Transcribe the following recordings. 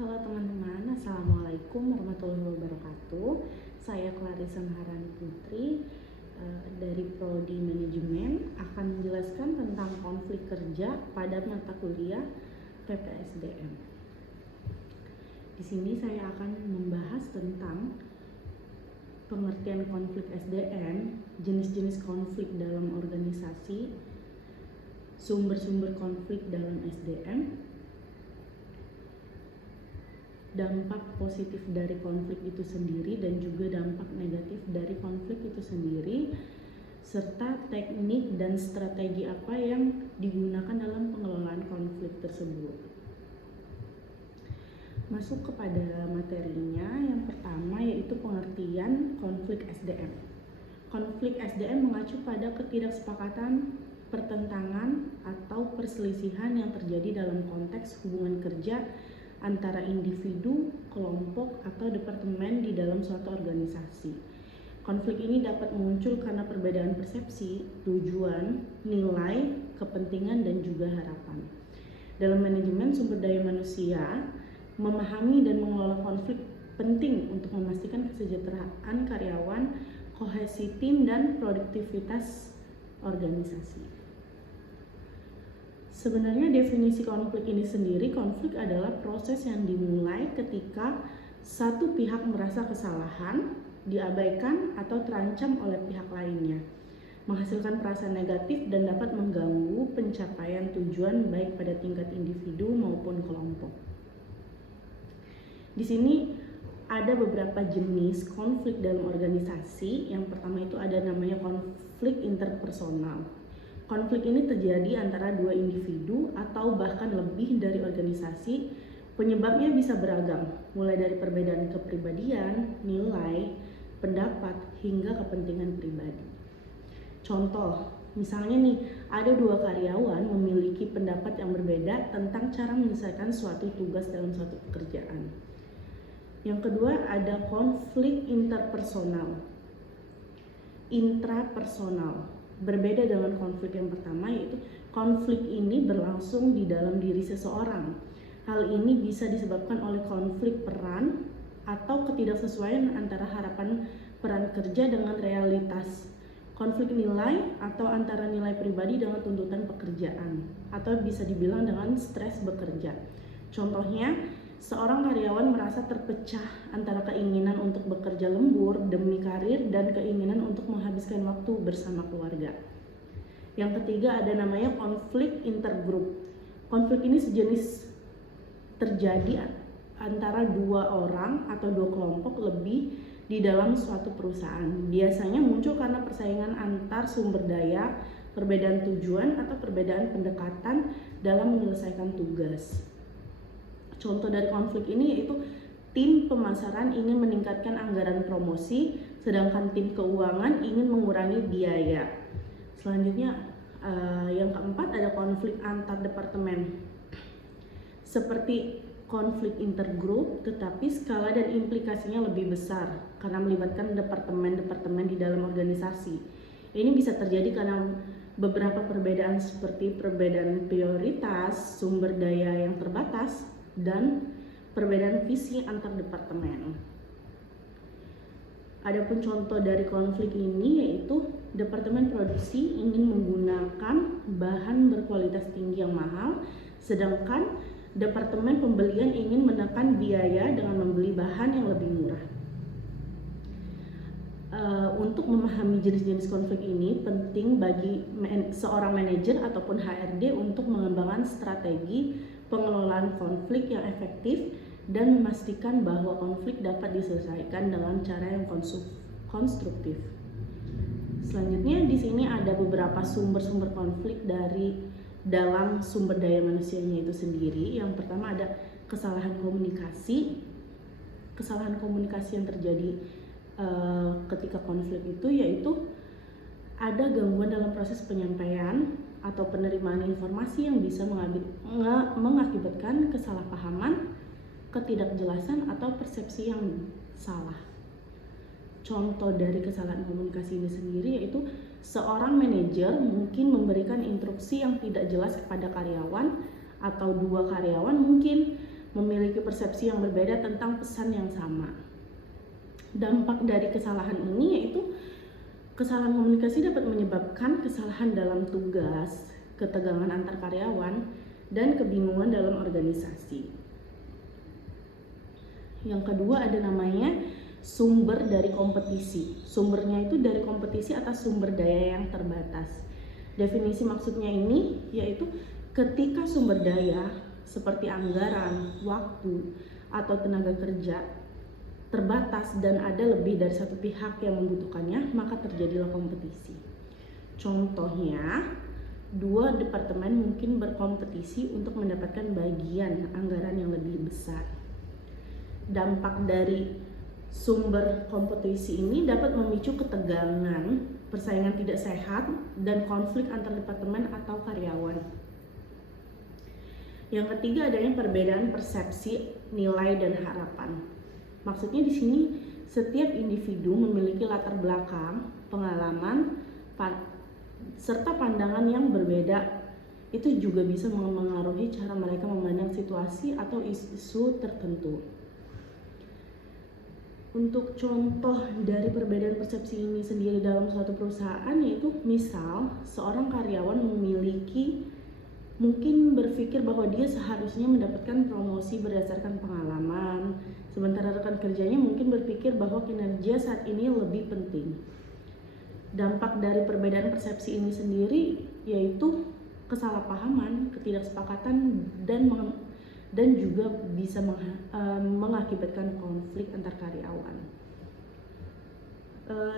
Halo teman-teman, Assalamualaikum warahmatullahi wabarakatuh. Saya Clarissa Maharani Putri dari Prodi Manajemen akan menjelaskan tentang konflik kerja pada mata kuliah PPSDM. Di sini saya akan membahas tentang pengertian konflik SDM, jenis-jenis konflik dalam organisasi, sumber-sumber konflik dalam SDM, dampak positif dari konflik itu sendiri dan juga dampak negatif dari konflik itu sendiri, serta teknik dan strategi apa yang digunakan dalam pengelolaan konflik tersebut. Masuk kepada materinya, yang pertama yaitu pengertian konflik SDM. Konflik SDM mengacu pada ketidaksepakatan, pertentangan, atau perselisihan yang terjadi dalam konteks hubungan kerja antara individu, kelompok, atau departemen di dalam suatu organisasi. Konflik ini dapat muncul karena perbedaan persepsi, tujuan, nilai, kepentingan, dan juga harapan. Dalam manajemen sumber daya manusia, memahami dan mengelola konflik penting untuk memastikan kesejahteraan karyawan, kohesi tim, dan produktivitas organisasi. Sebenarnya definisi konflik ini sendiri, konflik adalah proses yang dimulai ketika satu pihak merasa kesalahan, diabaikan, atau terancam oleh pihak lainnya, menghasilkan perasaan negatif dan dapat mengganggu pencapaian tujuan baik pada tingkat individu maupun kelompok. Di sini ada beberapa jenis konflik dalam organisasi. Yang pertama itu ada namanya konflik interpersonal. Konflik ini terjadi antara dua individu atau bahkan lebih dari organisasi. Penyebabnya bisa beragam, mulai dari perbedaan kepribadian, nilai, pendapat, hingga kepentingan pribadi. Contoh, misalnya nih, ada dua karyawan memiliki pendapat yang berbeda tentang cara menyelesaikan suatu tugas dalam suatu pekerjaan. Yang kedua ada konflik interpersonal, intrapersonal. Berbeda dengan konflik yang pertama, yaitu konflik ini berlangsung di dalam diri seseorang. Hal ini bisa disebabkan oleh konflik peran atau ketidaksesuaian antara harapan peran kerja dengan realitas, konflik nilai atau antara nilai pribadi dengan tuntutan pekerjaan, atau bisa dibilang dengan stres bekerja. Contohnya, seorang karyawan merasa terpecah antara keinginan untuk bekerja lembur demi karir dan keinginan untuk menghabiskan waktu bersama keluarga. Yang ketiga ada namanya konflik intergroup. Konflik ini sejenis terjadi antara dua orang atau dua kelompok lebih di dalam suatu perusahaan. Biasanya muncul karena persaingan antar sumber daya, perbedaan tujuan, atau perbedaan pendekatan dalam menyelesaikan tugas. Contoh dari konflik ini yaitu tim pemasaran ingin meningkatkan anggaran promosi, sedangkan tim keuangan ingin mengurangi biaya. Selanjutnya, yang keempat ada konflik antar departemen. Seperti konflik intergroup, tetapi skala dan implikasinya lebih besar karena melibatkan departemen-departemen di dalam organisasi. Ini bisa terjadi karena beberapa perbedaan seperti perbedaan prioritas, sumber daya yang terbatas, dan perbedaan visi antar departemen. Adapun contoh dari konflik ini yaitu departemen produksi ingin menggunakan bahan berkualitas tinggi yang mahal, sedangkan departemen pembelian ingin menekan biaya dengan membeli bahan yang lebih murah. Untuk memahami jenis-jenis konflik ini penting bagi seorang manajer ataupun HRD untuk mengembangkan strategi pengelolaan konflik yang efektif dan memastikan bahwa konflik dapat diselesaikan dengan cara yang konstruktif. Selanjutnya di sini ada beberapa sumber-sumber konflik dari dalam sumber daya manusianya itu sendiri. Yang pertama ada kesalahan komunikasi. Kesalahan komunikasi yang terjadi ketika konflik itu yaitu ada gangguan dalam proses penyampaian atau penerimaan informasi yang bisa mengakibatkan kesalahpahaman, ketidakjelasan, atau persepsi yang salah. Contoh dari kesalahan komunikasi ini sendiri yaitu seorang manajer mungkin memberikan instruksi yang tidak jelas kepada karyawan, atau dua karyawan mungkin memiliki persepsi yang berbeda tentang pesan yang sama. Dampak dari kesalahan ini yaitu kesalahan komunikasi dapat menyebabkan kesalahan dalam tugas, ketegangan antar karyawan, dan kebingungan dalam organisasi. Yang kedua ada namanya sumber dari kompetisi. Sumbernya itu dari kompetisi atas sumber daya yang terbatas. Definisi maksudnya ini yaitu ketika sumber daya seperti anggaran, waktu, atau tenaga kerja terbatas dan ada lebih dari satu pihak yang membutuhkannya, maka terjadilah kompetisi. Contohnya, dua departemen mungkin berkompetisi untuk mendapatkan bagian anggaran yang lebih besar. Dampak dari sumber kompetisi ini dapat memicu ketegangan, persaingan tidak sehat, dan konflik antar departemen atau karyawan. Yang ketiga adanya perbedaan persepsi, nilai, dan harapan. Maksudnya di sini setiap individu memiliki latar belakang, pengalaman, serta pandangan yang berbeda. Itu juga bisa mempengaruhi cara mereka memandang situasi atau isu tertentu. Untuk contoh dari perbedaan persepsi ini sendiri dalam suatu perusahaan yaitu misal seorang karyawan mungkin berpikir bahwa dia seharusnya mendapatkan promosi berdasarkan pengalaman, sementara rekan kerjanya mungkin berpikir bahwa kinerja saat ini lebih penting. Dampak dari perbedaan persepsi ini sendiri yaitu kesalahpahaman, ketidaksepakatan, dan juga bisa mengakibatkan konflik antar karyawan.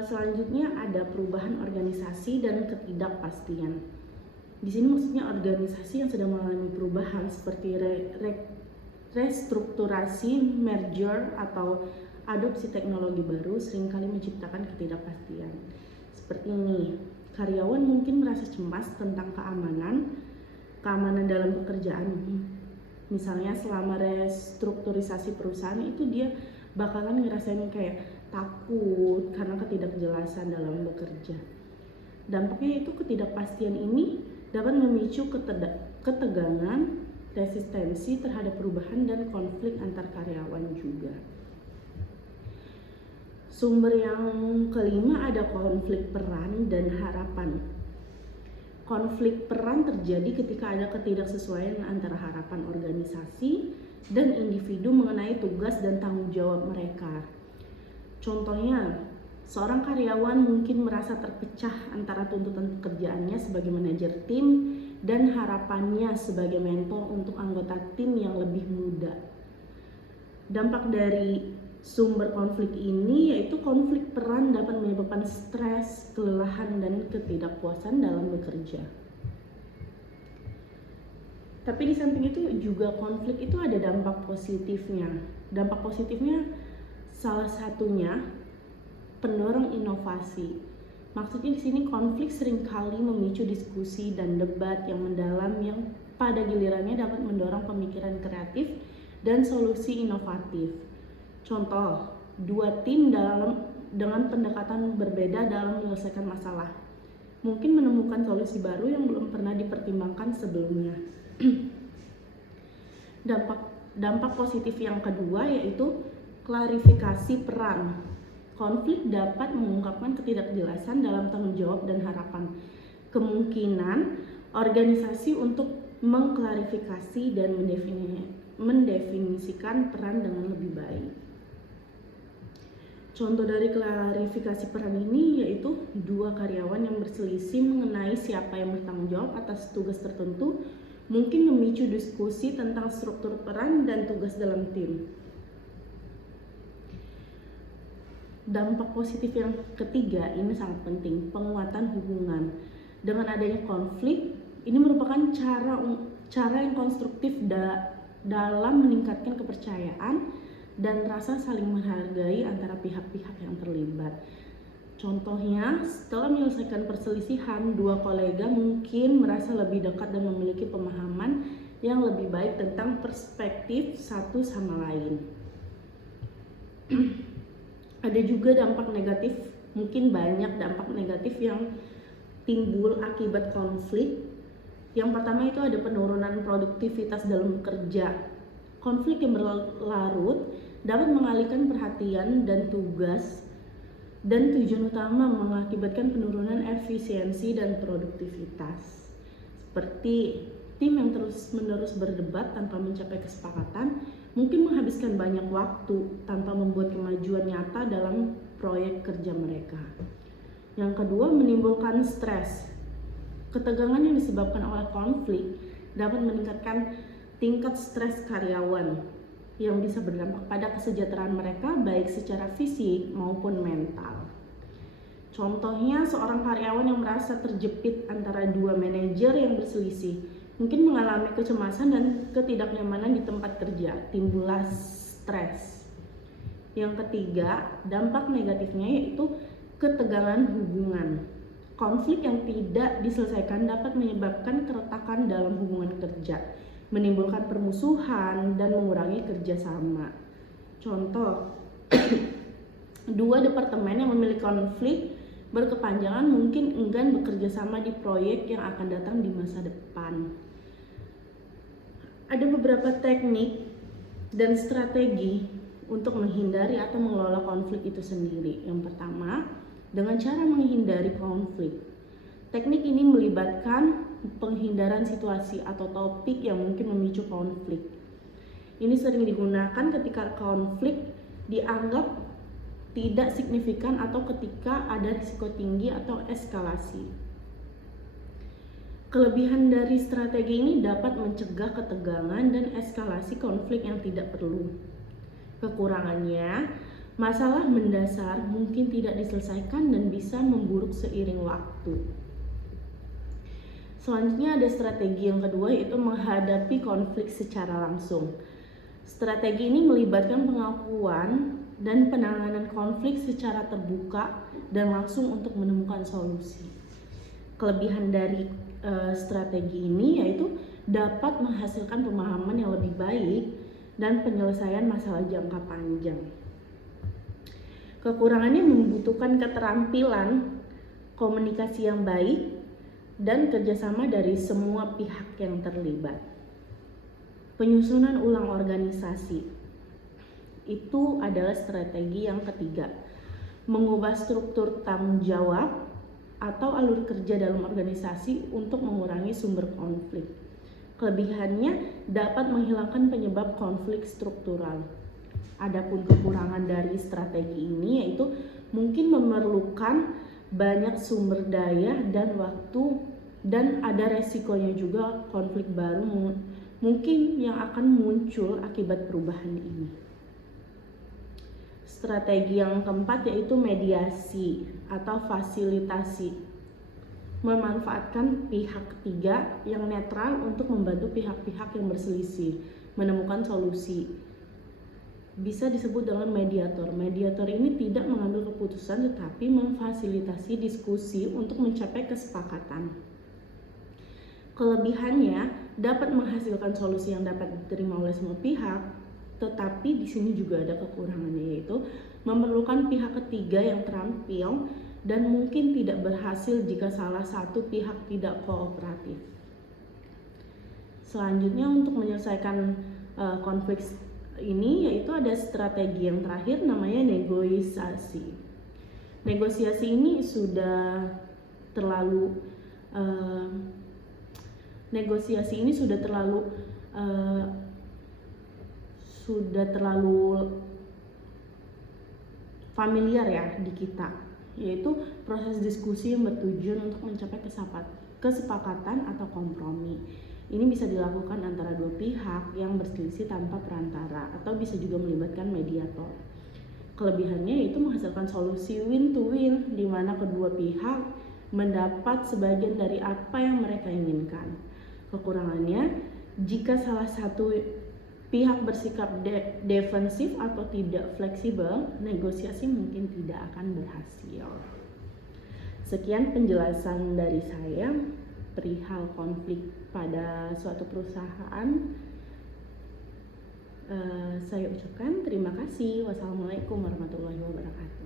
Selanjutnya ada perubahan organisasi dan ketidakpastian. Di sini maksudnya organisasi yang sedang mengalami perubahan seperti restrukturasi, merger, atau adopsi teknologi baru seringkali menciptakan ketidakpastian. Seperti ini, karyawan mungkin merasa cemas tentang keamanan dalam pekerjaan. Misalnya selama restrukturisasi perusahaan itu dia bakalan ngerasain kayak takut karena ketidakjelasan dalam bekerja. Dampaknya itu ketidakpastian ini dapat memicu ketegangan, resistensi terhadap perubahan, dan konflik antar karyawan juga. Sumber yang kelima ada konflik peran dan harapan. Konflik peran terjadi ketika ada ketidaksesuaian antara harapan organisasi dan individu mengenai tugas dan tanggung jawab mereka. Contohnya, seorang karyawan mungkin merasa terpecah antara tuntutan pekerjaannya sebagai manajer tim dan harapannya sebagai mentor untuk anggota tim yang lebih muda. Dampak dari sumber konflik ini yaitu konflik peran dapat menyebabkan stres, kelelahan, dan ketidakpuasan dalam bekerja. Tapi di samping itu juga konflik itu ada dampak positifnya. Dampak positifnya salah satunya pendorong inovasi. Maksudnya di sini konflik seringkali memicu diskusi dan debat yang mendalam yang pada gilirannya dapat mendorong pemikiran kreatif dan solusi inovatif. Contoh, dua tim dengan pendekatan berbeda dalam menyelesaikan masalah mungkin menemukan solusi baru yang belum pernah dipertimbangkan sebelumnya. Dampak positif yang kedua yaitu klarifikasi peran. Konflik dapat mengungkapkan ketidakjelasan dalam tanggung jawab dan harapan. Kemungkinan organisasi untuk mengklarifikasi dan mendefinisikan peran dengan lebih baik. Contoh dari klarifikasi peran ini yaitu dua karyawan yang berselisih mengenai siapa yang bertanggung jawab atas tugas tertentu mungkin memicu diskusi tentang struktur peran dan tugas dalam tim. Dampak positif yang ketiga ini sangat penting, penguatan hubungan. Dengan adanya konflik, ini merupakan cara yang konstruktif dalam meningkatkan kepercayaan dan rasa saling menghargai antara pihak-pihak yang terlibat. Contohnya, setelah menyelesaikan perselisihan, dua kolega mungkin merasa lebih dekat dan memiliki pemahaman yang lebih baik tentang perspektif satu sama lain. Ada juga dampak negatif, mungkin banyak dampak negatif yang timbul akibat konflik. Yang pertama itu ada penurunan produktivitas dalam bekerja. Konflik yang berlarut dapat mengalihkan perhatian dan tugas dan tujuan utama mengakibatkan penurunan efisiensi dan produktivitas. Seperti tim yang terus-menerus berdebat tanpa mencapai kesepakatan mungkin menghabiskan banyak waktu tanpa membuat kemajuan nyata dalam proyek kerja mereka. Yang kedua, menimbulkan stres. Ketegangan yang disebabkan oleh konflik dapat meningkatkan tingkat stres karyawan yang bisa berdampak pada kesejahteraan mereka baik secara fisik maupun mental. Contohnya, seorang karyawan yang merasa terjepit antara dua manajer yang berselisih mungkin mengalami kecemasan dan ketidaknyamanan di tempat kerja, timbullah stres. Yang ketiga, dampak negatifnya yaitu ketegangan hubungan. Konflik yang tidak diselesaikan dapat menyebabkan keretakan dalam hubungan kerja, menimbulkan permusuhan dan mengurangi kerjasama. Contoh, dua departemen yang memiliki konflik berkepanjangan mungkin enggan bekerja sama di proyek yang akan datang di masa depan. Ada beberapa teknik dan strategi untuk menghindari atau mengelola konflik itu sendiri. Yang pertama, dengan cara menghindari konflik. Teknik ini melibatkan penghindaran situasi atau topik yang mungkin memicu konflik. Ini sering digunakan ketika konflik dianggap tidak signifikan atau ketika ada risiko tinggi atau eskalasi. Kelebihan dari strategi ini dapat mencegah ketegangan dan eskalasi konflik yang tidak perlu. Kekurangannya, masalah mendasar mungkin tidak diselesaikan dan bisa memburuk seiring waktu. Selanjutnya ada strategi yang kedua, yaitu menghadapi konflik secara langsung. Strategi ini melibatkan pengakuan dan penanganan konflik secara terbuka dan langsung untuk menemukan solusi. Kelebihan dari strategi ini yaitu dapat menghasilkan pemahaman yang lebih baik dan penyelesaian masalah jangka panjang. Kekurangannya membutuhkan keterampilan komunikasi yang baik dan kerjasama dari semua pihak yang terlibat. Penyusunan ulang organisasi itu adalah strategi yang ketiga. Mengubah struktur tanggung jawab atau alur kerja dalam organisasi untuk mengurangi sumber konflik. Kelebihannya dapat menghilangkan penyebab konflik struktural. Adapun kekurangan dari strategi ini yaitu mungkin memerlukan banyak sumber daya dan waktu, dan ada resikonya juga konflik baru mungkin yang akan muncul akibat perubahan ini. Strategi yang keempat yaitu mediasi atau fasilitasi. Memanfaatkan pihak ketiga yang netral untuk membantu pihak-pihak yang berselisih menemukan solusi. Bisa disebut dengan mediator. Mediator ini tidak mengambil keputusan tetapi memfasilitasi diskusi untuk mencapai kesepakatan. Kelebihannya dapat menghasilkan solusi yang dapat diterima oleh semua pihak, tetapi di sini juga ada kekurangannya, yaitu memerlukan pihak ketiga yang terampil dan mungkin tidak berhasil jika salah satu pihak tidak kooperatif. Selanjutnya untuk menyelesaikan konflik ini yaitu ada strategi yang terakhir namanya negosiasi. Negosiasi ini sudah terlalu familiar ya di kita, yaitu proses diskusi yang bertujuan untuk mencapai kesepakatan atau kompromi. Ini bisa dilakukan antara dua pihak yang berselisih tanpa perantara atau bisa juga melibatkan mediator. Kelebihannya yaitu menghasilkan solusi win to win di mana kedua pihak mendapat sebagian dari apa yang mereka inginkan. Kekurangannya, jika salah satu pihak bersikap defensif atau tidak fleksibel, negosiasi mungkin tidak akan berhasil. Sekian penjelasan dari saya perihal konflik pada suatu perusahaan. Saya ucapkan terima kasih. Wassalamualaikum warahmatullahi wabarakatuh.